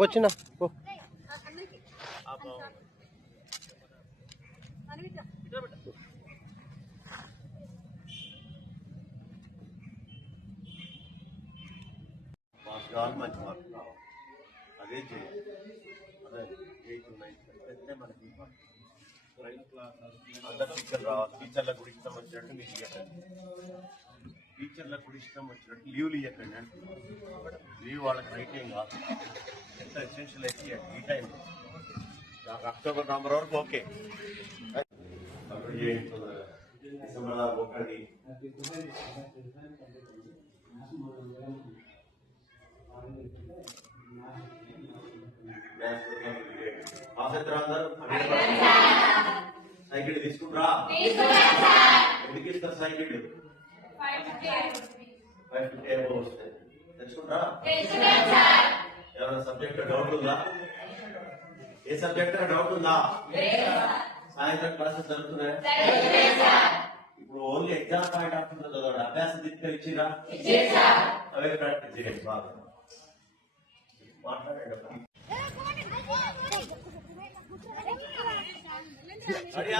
వచ్చిన పో. పాస్ కావాలి మంచి మార్క్స్ కావాలి అదే చేయాలి అదే ఎయిత్ నైన్త్ పెడితే మనకి అందరు టీచర్లు రావాలి టీచర్లకు కూడా ఇష్టం వచ్చినట్టు మీకు ఇవ్వకండి టీచర్లకు కూడా ఇష్టం వచ్చినట్టు లీవ్లు ఇవ్వకండి అంటే లీవ్ వాళ్ళకి రైట్ ఏం కాదు ఎంత ఎసెన్షియల్ అయితే ఇవ్వండి ఈ టైం అక్టోబర్ నవంబర్ వరకు ఓకే డిసెంబర్ దాకా ఒకటి పాసెత్తరా అందరు సైకిల్ తీసుకుంటారా ఎందుకు ఇస్తారు cycle five fifty subject doubt ఉందా ఏ సబ్జెక్ట్ డౌట్ ఉందా సాయంత్రం క్లాసెస్ జరుగుతున్నాయి ఇప్పుడు only exam point of view అభ్యాస దీక్ష ఇచ్చిరా అవే ప్రాక్టీస్ చేయండి బాగా మాట్లాడండి అడియా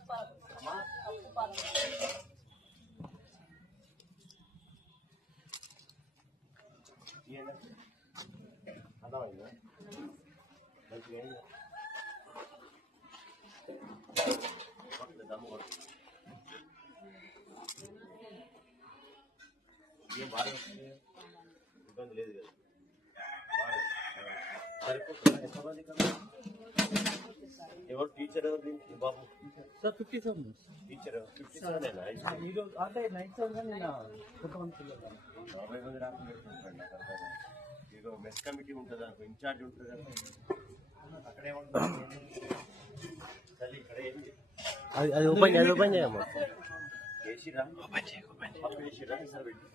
ఇబ్బంది లేదు కదా సరిపోతుందా ఎంతమంది కదా ఎవరు టీచర్ ఎవరు బాబు sir fifty seven teacher fifty seven ఈరోజు అంటే నైట్ సెవెన్ యాభై మంది రాకుండా ఇక మెస్ కమిటీ ఉంటుంది అనుకో ఇన్ఛార్జ్ ఉంటుంది కదా అక్కడే ఉంటుంది ఇక్కడ ఏంటి అది అది ఓపెన్ అది ఓపెన్ చేయమ్మా చేసిరా ఓపెన్ చేయ ఓపెన్ చేయ చేసిరా సార్ పెట్టి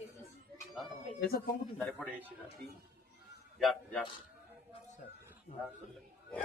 ఏ సార్ పంపుతుంది సరిపడ చేసిరా జాగ్రత్త జాగ్రత్త సార్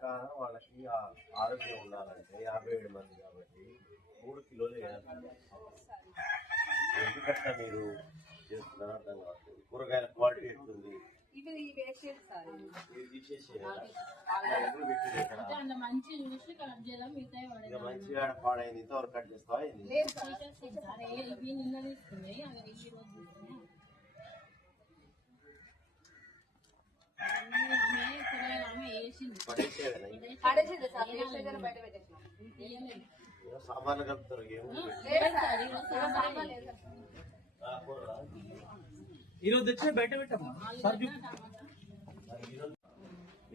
ప్రకారం వాళ్ళకి ఆరోగ్యం ఉండాలంటే యాభై ఏడు మంది కాబట్టి మూడు కిలోలు వేయాలి ఎందుకంటే మీరు చేస్తున్నారు అర్థం కావట్లేదు కూరగాయల క్వాలిటీ ఎట్లుంది మంచిగా పాడైంది ఇంతవరకు కట్ చేసుకోవాలి సామాన్లు కలుపుతారు ఈరోజు తెచ్చిన బయట పెట్టమ్మా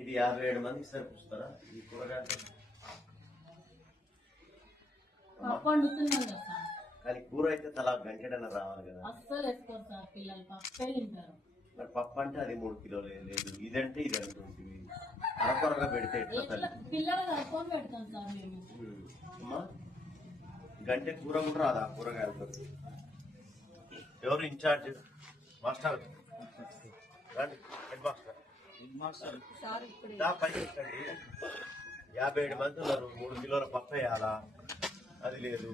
ఇది యాభై ఏడు మందికి సరిపిస్తారా ఈ కూరగాయలు కానీ కూర అయితే తలా వెంకటన రావాలి కదా అస్సలు వేసుకోరు సార్ పిల్లలు పప్పే తింటారు మరి పప్పు అంటే అది మూడు కిలోలు లేదు ఇదంటే ఇది అటువంటివి అరకొరగా పెడితే ఎట్లా అమ్మా గంటే కూర కూడా రాదా కూరగాయలతో ఎవరు ఇన్ఛార్జ్ మాస్టర్ రండి హెడ్ మాస్టర్ పనిచేస్తండి యాభై ఏడు మంది ఉన్నారు మూడు కిలోల పప్పు వేయాలా అది లేదు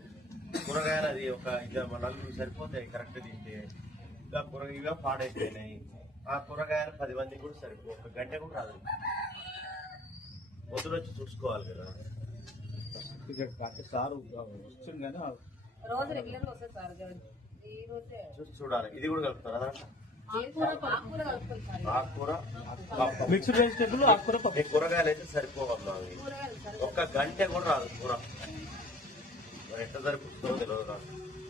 కూరగాయలు అది ఒక ఇది నలుగురు సరిపోతాయి కరెక్ట్ తింటే ఇలా కూరగాయలు పాడైపోయినాయి ఆ కూరగాయలు పది మందికి కూడా సరిపో ఒక గంట కూడా రాదు పొద్దున వచ్చి చూసుకోవాలి కదా సార్ వస్తుంది కానీ రోజు రెగ్యులర్ గా వస్తుంది చూసి చూడాలి ఇది కూడా కలుపుతారా ఆకుకూర మిక్స్డ్ వెజిటేబుల్ ఆకుకూర కూరగాయలు అయితే సరిపోవమ్మా ఒక్క గంట కూడా రాదు కూర మరి ఎట్లా సరిపోతుందో తెలియదు